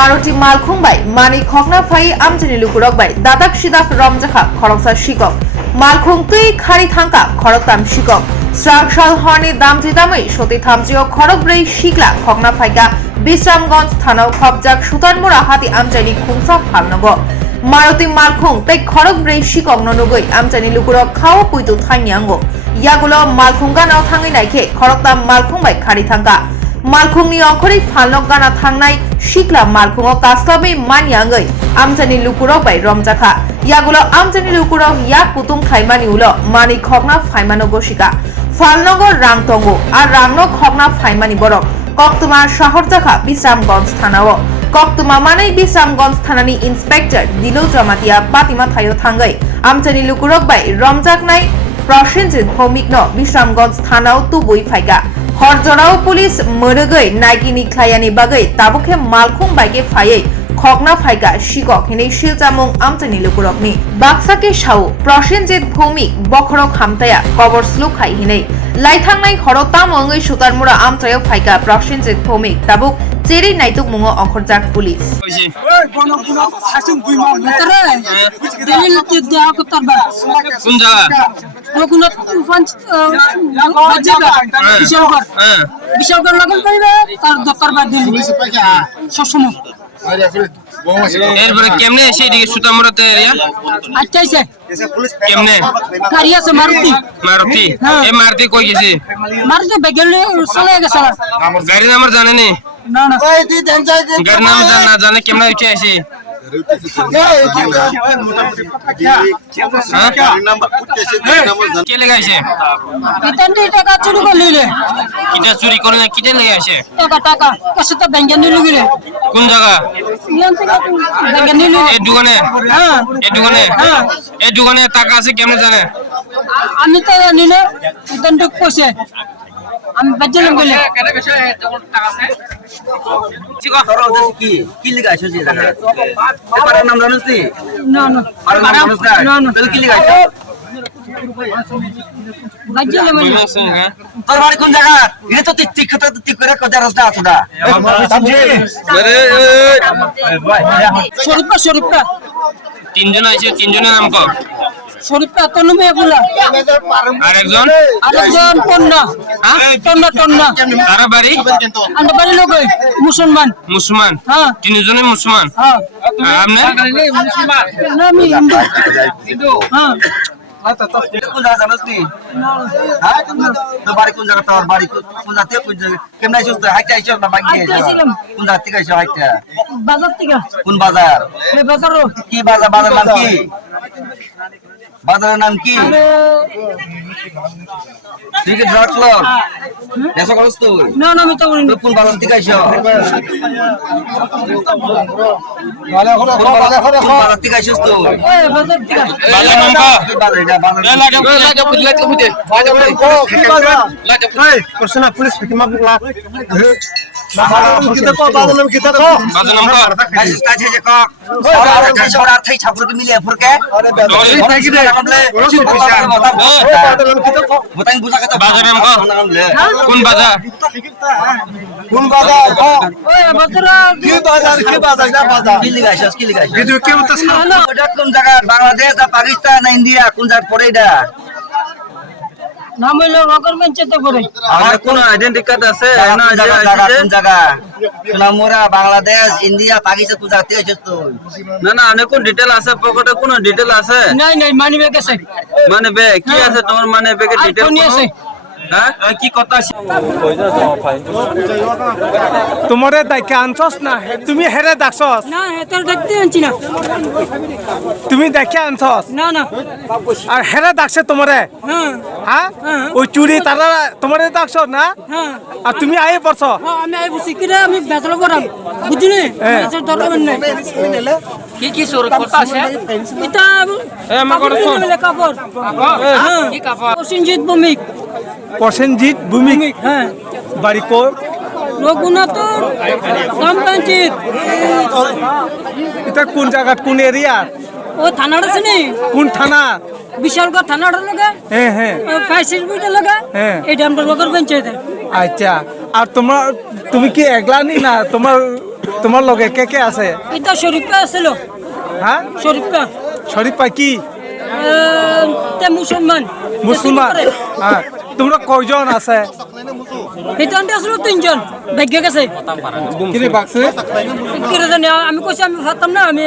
Maruti Malkhungbai Mani Khokna Phai Amjani Lukurokbai Dadak Shidak Romjakha Khoroksa Shikok Malkhung Tui Khari Thangka Khoroktam Shikok Strak Shal Horni Damji Damai Shoti Thamjio Khorokbrei Shikla Khokna Phaika Bisramganj Thanao Khobjak Sutanmura Hati Amjani Khungsa Phalnogo Maruti Malkhung Tei Khorokbrei Shikok Nonugoi Amjani Lukurok Khao Puitu Thanyango Yagulo Malkhunga Nao Thangai Naike Khoroktam Malkhungbai Khari Thangka Malkhungni Okhori Phalnok Gana Thangnai Shikla Malkhungo Kaslabi Manyangai Amjani Lukurokbai Romjakha Yagulo Amjani Lukurok Yak Putung Khaimani Ulo Mani Khokna Phaimano Goshika Phalnogo Rangtongo Ar Rangno Khokna Phaimani Borok Koktuma Shahorjakha Bisramganj Thanao Koktuma Manai Bisramganj Thanani Inspector Dilo Jamatia Patima Thayo Thangai Amjani Lukurokbai Romjaknai Prosenjit Bhomikno Bisramganj Thanao Tubui Phaika Horjorao Police Murugoi Naikini Klayani Bagai Tabukhe Malkhungbai Phaiye Khokna Phaika Shikok Hine Shiljamung Amjani Lukurokni Baksake Shau Prosenjit Bhomik Bokhorok Hamtaya Kobor Slukhai Hine Laithangnai Horotam Ongai Sutarmura Amtayo Phaika Prosenjit Bhomik Tabuk Cheri Naituk Mungo Okhorjak Police Bishalgarh লাগল কইবে তার দরকার বাদ দিলি সবসময় এরপরে কেমনে এসে এদিকে সুতামুরাতে এরিয়া আচ্ছাইছে কেমনে গাড়ি আছে মারুতি এই মারুতি কই গেছে মারুতি বেগেলে চলে গেছে গাড়ি নাম্বার জানেন না না গাড়ি নাম না জানে কেমনে উঠে আসে কে লাগাইছে ইতান্ডি টাকা চুরি করে লইলে কিটা চুরি করে না কিটা লাগাইছে টাকা কাছে তো ব্যাংকে নিয়ে লইলে কোন জায়গা ব্যাংকে নিয়ে লইলে এই দোকানে এই দোকানে টাকা আছে কেমনে জানে আমি তো নিলে ইতান্ডি কইছে আমি বাজলাম বলে টাকা আছে ঠিক আছে তোর ওদের কি লিখাইছো যে জায়গা এবারে নাম জানিস নি না না আর নাম জানিস না তাহলে কি লিখাইছো বাজলাম বলে তোর বাড়ি কোন জায়গা এটা তো ঠিক কথা ঠিক করে কোজা রাস্তা আছুদা আরে শরীফা তিনজন আছে তিনজনের নাম কও শরীফা তো নামে বলা আরেকজন পন্না টন্না তার বাড়ি আন্ডা বাড়ি লোক মুসলমান হ্যাঁ তিনজনই মুসলমান হ্যাঁ আপনি মুসলমান না আমি হিন্দু হ্যাঁ কোন জায়গা জানিস নি হ্যাঁ তোর বাড়ি কোন জায়গা তোর বাড়ি কোন জায়গা কোন জায়গা কেমন আইছিস তুই হাইটা আইছিস না বাকি কোন জায়গা থেকে আইছিস হাইটা বাজার থেকে কোন বাজার এই বাজার কি বাজার বাজার নাম কি বাজারের নাম কি তুই কি ড্রাগস লর এসব করছ তুই না আমি তো বলি তুই কোন বাজার থেকে আইছিস কোন বাজার থেকে আইছিস তুই এই বাজার থেকে বাজার নাম কও কি বাজার এটা বাজার পুলিশ বাজার নাম কও কাছে যে কক সরার থাই ছাপুরকে মিলিয়ে ফুরকে বতাই বুঝা কথা বাজার নাম কও কোন বাজার কোন বাজার ওই বাজার কি লিখাইছিস কি লিখাইছিস ভিডিও কি বলতেছ ওটা কোন জায়গা বাংলাদেশ না পাকিস্তান না ইন্ডিয়া কোন জায়গা পড়ে এটা নাম হইলো রকরগঞ্জে তো পড়ে আমার কোন আইডেন্টি কার্ড আছে না কোন জায়গা সোনামুরা বাংলাদেশ ইন্ডিয়া পাকিস্তান কোন জায়গা থেকে আইছিস তুই না অনেক কোন ডিটেইল আছে পকেটে কোন ডিটেইল আছে নাই মানি ব্যাগ আছে মানে বে কি আছে তোমার মানে বেগে ডিটেইল ফোন আছে হ্যাঁ কি কথা আছে তোমারে দেখে আনছস না তুমি হেরে দেখছস না তোর দেখতে আনছি না তুমি দেখে আনছস না আর হেরে দেখছে তোমারে হ্যাঁ হ্যাঁ ওই চুরি তারা তোমারে দেখছ না হ্যাঁ আর তুমি আয়ে পড়ছ আমি আই বসি কিরে আমি বেতল করাম বুঝলি বেতল দরকার নাই কি সুর কথা আছে এটা এ মা করে শুন কাপড় হ্যাঁ কি কাপড় প্রসেনজিৎ ভৌমিক প্রসেনজিৎ ভৌমিক হ্যাঁ বাড়ি কো রঘুনাথ রামকাঞ্চিত এটা কোন জায়গা কোন এরিয়া ও থানাটা আছে নি কোন থানা বিশালগড় থানাটা লাগে হ্যাঁ ফাইসিস বুইটা লাগে হ্যাঁ এটা আমরা লগর পঞ্চায়েতে আচ্ছা আর তুমি কি একলা নি না তোমার তোমার লগে কে আছে এটা শরীফা আছিল হ্যাঁ শরীফা শরীফ পাই কি তে মুসলমান মুসলমান হ্যাঁ তোমরা কয়জন আছে এটা আসলে তিনজন ভাগ্য গেছে কিরে বাক্সে কি রে জানি আমি কইছি আমি ফাতাম না আমি